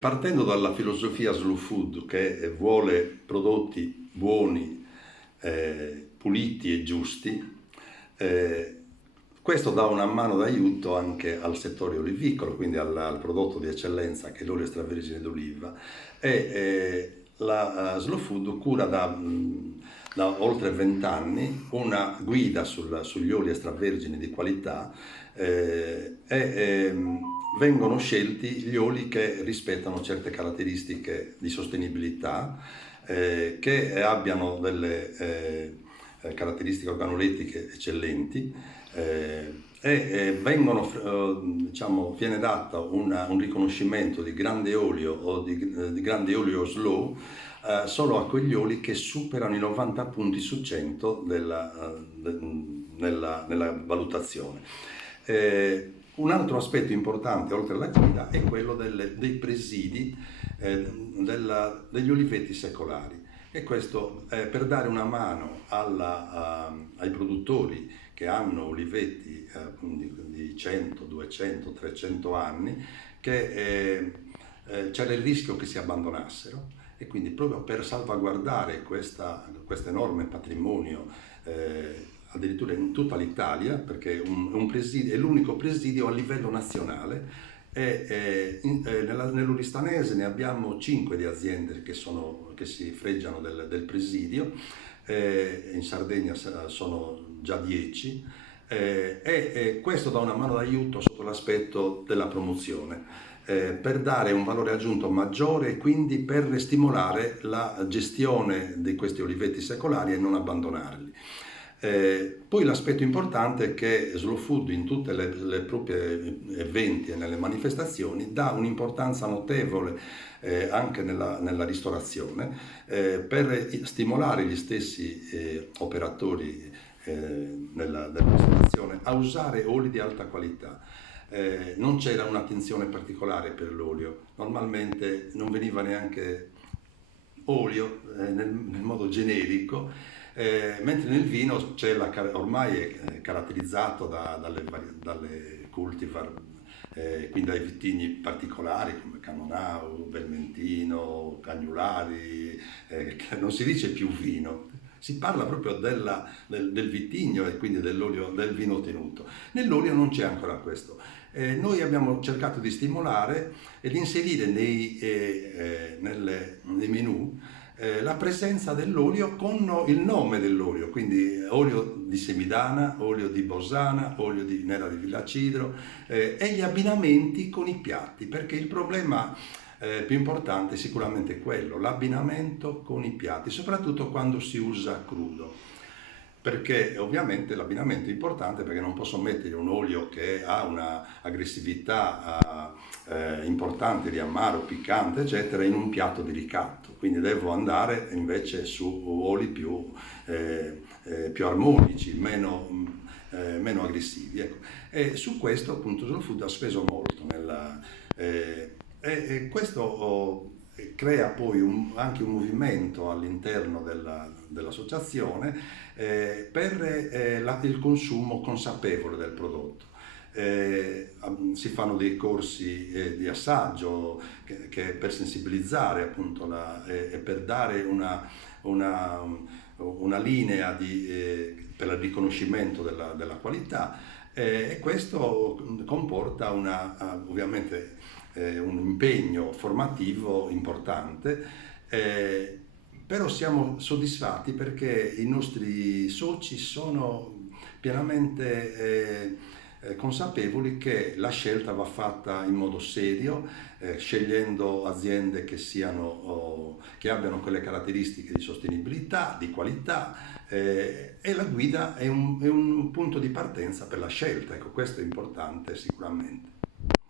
Partendo dalla filosofia Slow Food che vuole prodotti buoni, puliti e giusti, eh, questo dà una mano d'aiuto anche al settore olivicolo, quindi al prodotto di eccellenza che è l'olio extravergine d'oliva. La Slow Food cura da oltre 20 anni una guida sugli oli extravergini di qualità, vengono scelti gli oli che rispettano certe caratteristiche di sostenibilità, che abbiano delle caratteristiche organolettiche eccellenti, diciamo, viene dato un riconoscimento di grande olio o di grande olio slow solo a quegli oli che superano i 90 punti su 100 nella valutazione. Un altro aspetto importante, oltre alla guida, è quello dei presidi degli olivetti secolari. E questo per dare una mano ai produttori che hanno olivetti di 100, 200, 300 anni, che c'era il rischio che si abbandonassero, e quindi proprio per salvaguardare questo enorme patrimonio, addirittura in tutta l'Italia, perché è l'unico presidio a livello nazionale. Nell'Uristanese ne abbiamo 5 di aziende che si freggiano del presidio, in Sardegna sono già 10, e questo dà una mano d'aiuto sotto l'aspetto della promozione, per dare un valore aggiunto maggiore e quindi per stimolare la gestione di questi olivetti secolari e non abbandonarli. Poi l'aspetto importante è che Slow Food in tutte le proprie eventi e nelle manifestazioni dà un'importanza notevole anche nella ristorazione, per stimolare gli stessi operatori della ristorazione a usare oli di alta qualità. Non c'era un'attenzione particolare per l'olio, normalmente non veniva neanche olio nel modo generico, mentre nel vino ormai è caratterizzato dalle cultivar, quindi dai vitigni particolari come Cannonau, Vermentino, Cagnulari, che non si dice più vino, si parla proprio del vitigno e quindi dell'olio, del vino ottenuto. Nell'olio non c'è ancora questo. Noi abbiamo cercato di stimolare e di inserire nei menù la presenza dell'olio con il nome dell'olio, quindi olio di semidana, olio di bosana, olio di nera di villacidro, e gli abbinamenti con i piatti, perché il problema più importante è sicuramente quello, l'abbinamento con i piatti, soprattutto quando si usa crudo. Perché ovviamente l'abbinamento è importante, perché non posso mettere un olio che ha una aggressività importante di ammaro, piccante, eccetera, in un piatto di ricatto. Quindi devo andare invece su oli più armonici, meno aggressivi. Ecco. E su questo appunto Slow Food ha speso molto e questo crea poi anche un movimento all'interno dell'associazione per il consumo consapevole del prodotto. Si fanno dei corsi di assaggio per sensibilizzare appunto e per dare una linea per il riconoscimento della qualità, e questo comporta ovviamente un impegno formativo importante, però siamo soddisfatti perché i nostri soci sono pienamente consapevoli che la scelta va fatta in modo serio, scegliendo aziende che abbiano quelle caratteristiche di sostenibilità, di qualità, e la guida è un punto di partenza per la scelta. Ecco, questo è importante sicuramente.